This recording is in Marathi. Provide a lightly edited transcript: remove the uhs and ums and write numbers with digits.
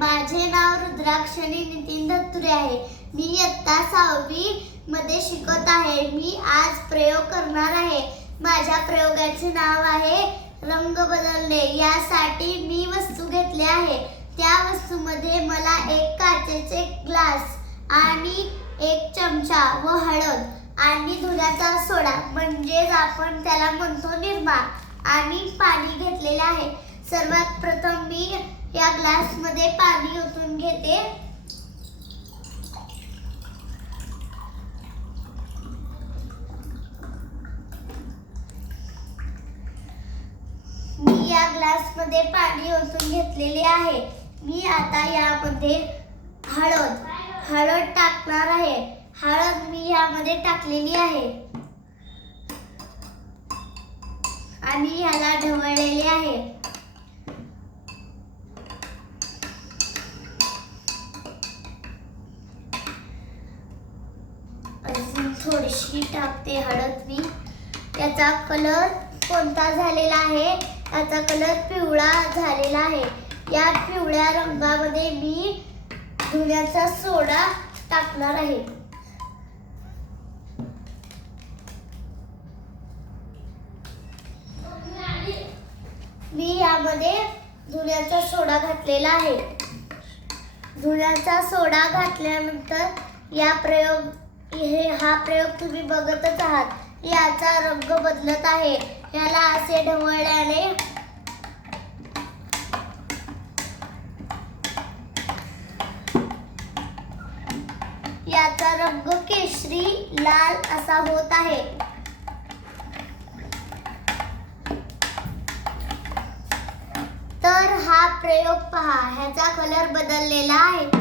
माझे नाव रुद्राक्षणी नितीन दत्तुरे आहे. मी इयत्ता 6वी मध्ये शिकत आहे. मी आज प्रयोग करणार आहे. माझ्या प्रयोगाचे नाव आहे रंग बदलणे. यासाठी मी वस्तू घेतली आहे. त्या वस्तूमध्ये मला एक काचेचे ग्लास आणि एक चमचा व हळद आणि धुण्याचा सोडा म्हणजेच आपण त्याला म्हणतो निरमा आणि पाणी घेतलेले आहे. सर्वात प्रथम मी या ग्लास मध्ये पाणी ओतून घेते. मी या ग्लास मध्ये पाणी ओतून घेतलेले आहे. मी आता यामध्ये हळद टाकणार आहे. हळद मी यामध्ये टाकलेली आहे आणि याला ढवळलेले आहे. अजून थोडीशी टाकते हळद मी. याचा कलर कोणता झालेला आहे? याचा कलर पिवळा झालेला आहे. या पिवळ्या रंगामध्ये मी धुण्याचा सोडा टाकणार आहे. मी यामध्ये धुण्याचा सोडा घातलेला आहे. धुण्याचा सोडा घातल्यानंतर हा प्रयोग तुम्ही बघतच आहात. याचा रंग बदलत आहे. याला असे ढवळल्याने याचा रंग केशरी लाल असा होत आहे. तर हा प्रयोग पहा, ह्याचा कलर बदललेला आहे.